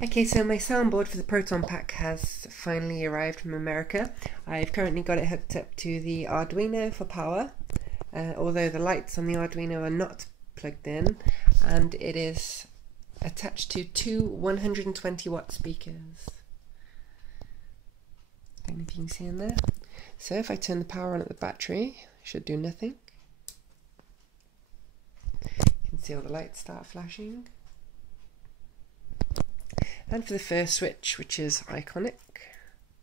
Okay, so my soundboard for the Proton Pack has finally arrived from America. I've currently got it hooked up to the Arduino for power, although the lights on the Arduino are not plugged in, and it is attached to two 120 watt speakers. I don't know if you can see in there. So if I turn the power on at the battery, it should do nothing. You can see all the lights start flashing. And for the first switch, which is iconic,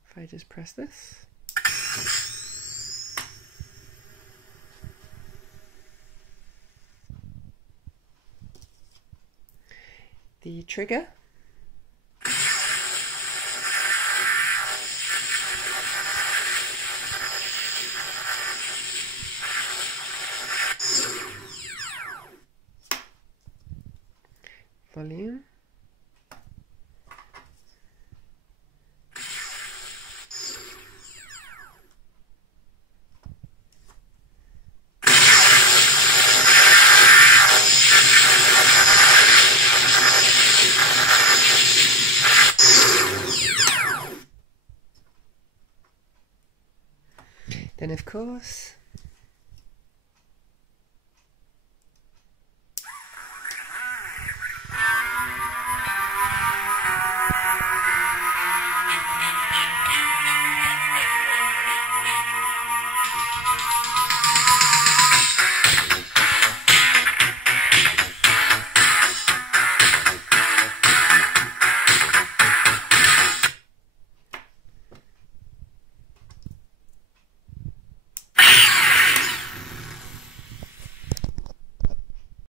if I just press this, the trigger, volume, then of course